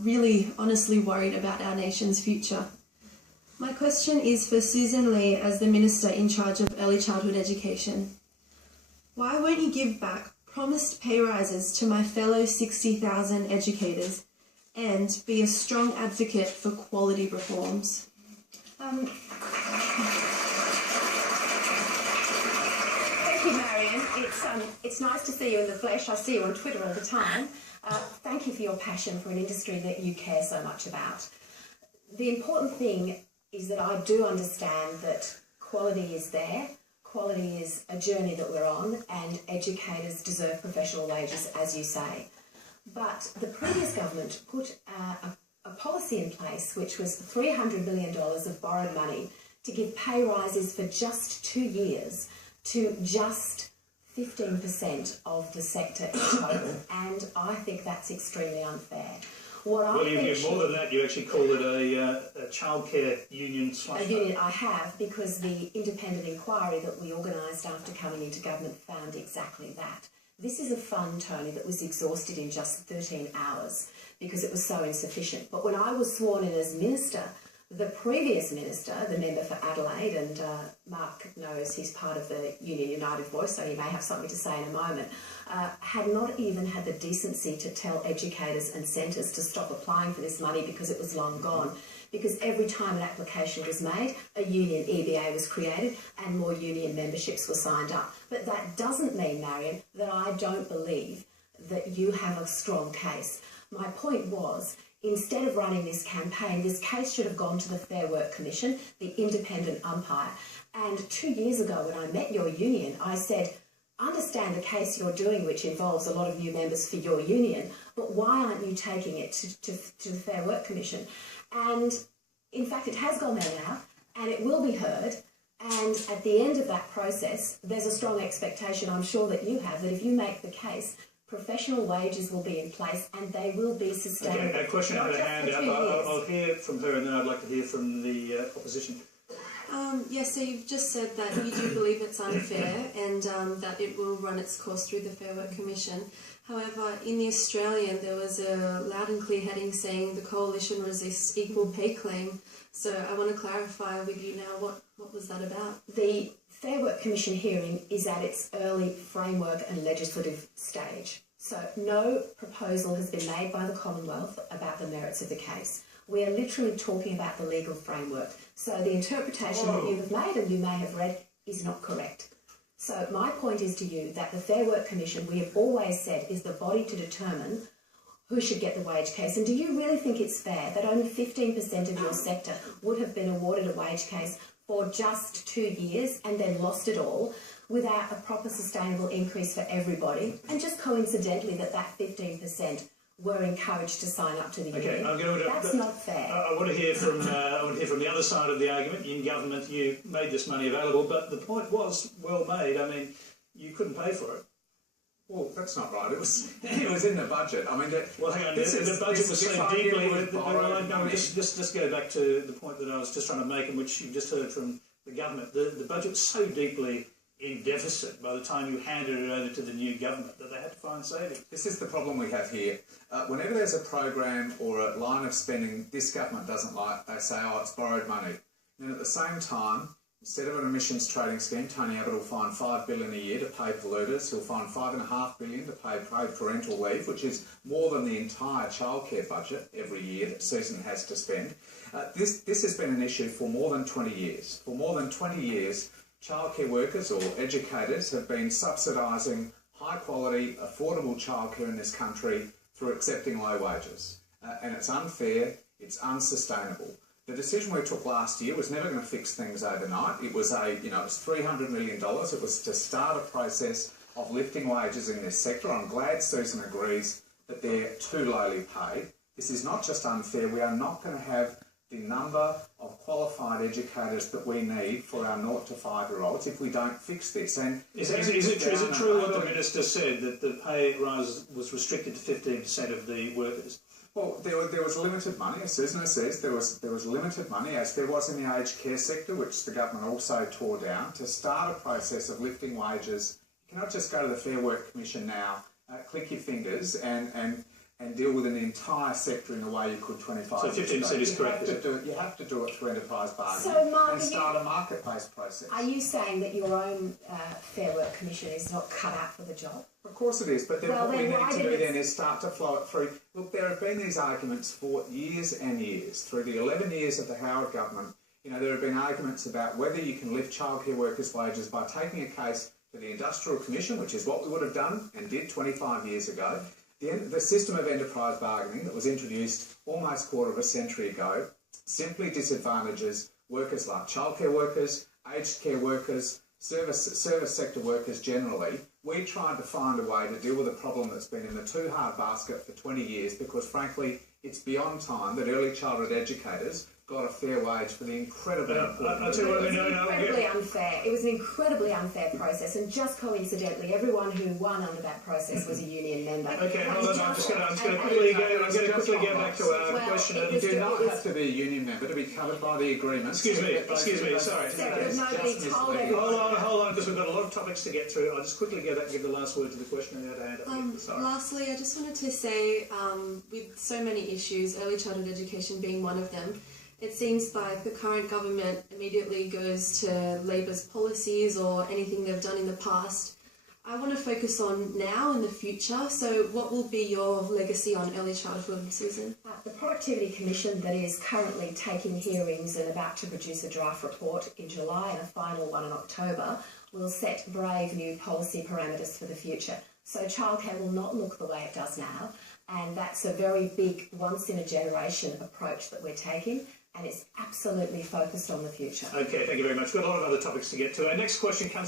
really honestly worried about our nation's future. My question is for Susan Ley as the Minister in charge of early childhood education. Why won't you give back promised pay rises to my fellow 60,000 educators and be a strong advocate for quality reforms? Thank you, Marion. It's nice to see you in the flesh. I see you on Twitter all the time. Thank you for your passion for an industry that you care so much about. The important thing is that I do understand that quality is there. Quality is a journey that we're on, and educators deserve professional wages, as you say. But the previous government put a policy in place which was $300 million of borrowed money to give pay rises for just 2 years to just 15% of the sector in total, and I think that's extremely unfair. Well, you did more than that. You actually called it a childcare union slush fund. A union, I have, because the independent inquiry that we organised after coming into government found exactly that. This is a fund, Tony, that was exhausted in just 13 hours because it was so insufficient. But when I was sworn in as minister, the previous minister, the member for Adelaide, and Mark knows he's part of the Union United Voice, so he may have something to say in a moment, had not even had the decency to tell educators and centres to stop applying for this money because it was long gone. Because every time an application was made, a union EBA was created and more union memberships were signed up. But that doesn't mean, Marion, that I don't believe that you have a strong case. My point was, instead of running this campaign, this case should have gone to the Fair Work Commission, the independent umpire. And 2 years ago when I met your union, I said, understand the case you're doing, which involves a lot of new members for your union, but why aren't you taking it to the Fair Work Commission? And in fact, it has gone there now, and it will be heard. And at the end of that process, there's a strong expectation, I'm sure that you have, that if you make the case, professional wages will be in place and they will be sustainable. Okay, a question out of hand up. I'll hear from her, and then I'd like to hear from the opposition. Yes, so you've just said that you do believe it's unfair and that it will run its course through the Fair Work Commission. However, in the Australian, there was a loud and clear heading saying the coalition resists equal pay claim. So I want to clarify with you now, what was that about? The Fair Work Commission hearing is at its early framework and legislative stage. So no proposal has been made by the Commonwealth about the merits of the case. We are literally talking about the legal framework. So the interpretation that you have made and you may have read is not correct. So my point is to you that the Fair Work Commission, we have always said, is the body to determine who should get the wage case. And do you really think it's fair that only 15% of your sector would have been awarded a wage case for just 2 years and then lost it all without a proper sustainable increase for everybody? And just coincidentally that 15% were encouraged to sign up to the union. That's not fair. I want to hear from the other side of the argument. In government, you made this money available, but the point was well made. I mean, you couldn't pay for it. Well, that's not right. It was in the budget. I mean, well, hang on. The budget was so deeply. Just go back to the point that I was just trying to make, and which you just heard from the government. The budget was so deeply in deficit by the time you handed it over to the new government that they had to find savings. This is the problem we have here. Whenever there's a program or a line of spending this government doesn't like, they say, oh, it's borrowed money. And then at the same time, instead of an emissions trading scheme, Tony Abbott will find $5 billion a year to pay polluters. He'll find $5.5 billion to pay paid parental leave, which is more than the entire childcare budget every year that Susan has to spend. This has been an issue for more than 20 years. For more than 20 years, childcare workers or educators have been subsidising high-quality, affordable childcare in this country through accepting low wages. And it's unfair, it's unsustainable. The decision we took last year was never going to fix things overnight. It was it was $300 million. It was to start a process of lifting wages in this sector. I'm glad Susan agrees that they're too lowly paid. This is not just unfair. We are not going to have the number of qualified educators that we need for our 0 to 5-year-olds if we don't fix this. And is it true what the Minister said, that the pay rise was restricted to 15% of the workers? Well, there was limited money, as Susan says, there was limited money, as there was in the aged care sector, which the government also tore down, to start a process of lifting wages. You cannot just go to the Fair Work Commission now, click your fingers and and deal with an entire sector in the way you could 25 years ago. So 15% is correct. You have to do it through enterprise bargaining So, Mark, and start a market-based process. Are you saying that your own Fair Work Commission is not cut out for the job? Of course it is, but then Well, what then we why need to do didn't then is start to flow it through. Look, there have been these arguments for years and years. Through the 11 years of the Howard government, you know, there have been arguments about whether you can lift childcare workers' wages by taking a case to the Industrial Commission, which is what we would have done and did 25 years ago. The system of enterprise bargaining that was introduced almost a quarter of a century ago simply disadvantages workers like childcare workers, aged care workers, service sector workers generally. We tried to find a way to deal with a problem that's been in the too hard basket for 20 years because, frankly, it's beyond time that early childhood educators got a fair wage for the incredibly important I'll tell you what, Incredibly unfair. It was an incredibly unfair process, and just coincidentally, everyone who won under that process was a union member. Okay, hold on, I'm just going to quickly go back to our question. You do not have to be a union member to be covered by the agreement. Excuse me, sorry. Nobody told everyone. Hold on, because we've got a lot of topics to get through. I'll just quickly go back and give the last word to the question on the other hand. Lastly, I just wanted to say, with so many issues, early childhood education being one of them, it seems like the current government immediately goes to Labor's policies or anything they've done in the past. I want to focus on now and the future. So what will be your legacy on early childhood, Susan? The Productivity Commission that is currently taking hearings and about to produce a draft report in July and a final one in October will set brave new policy parameters for the future. So childcare will not look the way it does now, and that's a very big once-in-a-generation approach that we're taking, and it's absolutely focused on the future. Okay, thank you very much. We've got a lot of other topics to get to. Our next question comes